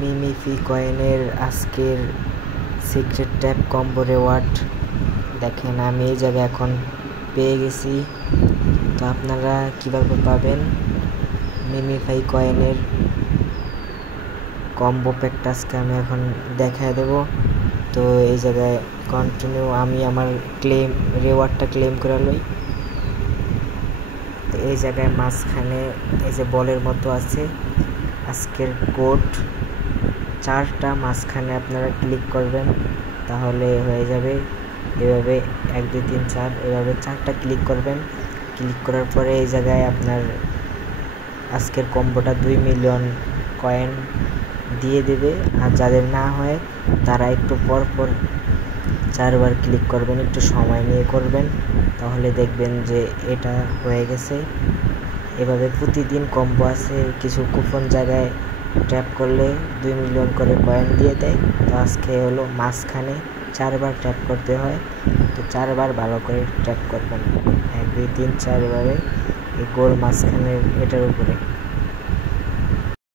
মিমিফি কয়েনের আজকের secret tap combo reward দেখেন। আমি এই জায়গায় এখন পেয়ে গেছি। তো আপনারা কিভাবে পাবেন মিমিফাই কয়েনের কম্বো প্যাকটা আজকে আমি এখন দেখায় দেব। তো এই জায়গায় কন্টিনিউ আমি আমার রেওয়ার্ডটা ক্লেম করে লই। তো এই জায়গায় মাঝখানে এই যে বলের মতো আছে আজকের কোড 4টা, মাঝখানে আপনারা ক্লিক করবেন তাহলে হয়ে যাবে। এভাবে 1 2 3 4 এভাবে 4টা ক্লিক করবেন। ক্লিক করার পরে এই জায়গায় আপনার আজকের কম্বোটা 2 মিলিয়ন কয়েন দিয়ে দেবে। আর যাদের না হয় তারা একটু পর 4বার ক্লিক করবেন, একটু সময় নিয়ে করবেন, তাহলে দেখবেন যে এটা হয়ে গেছে। এভাবে প্রতিদিন কম্বো আছে। কিছু কুপন জায়গায় ট্যাপ করলে 2 মিলিয়ন করে কয়েন দিয়ে দেয়। তো আজকে হলো মাঝখানে 4বার ট্যাপ করতে হয়। তো 4বার ভালো করে ট্যাপ করবেন, 1 2 3 4 এভাবে এই গোল মাঝখানের এটার উপরে।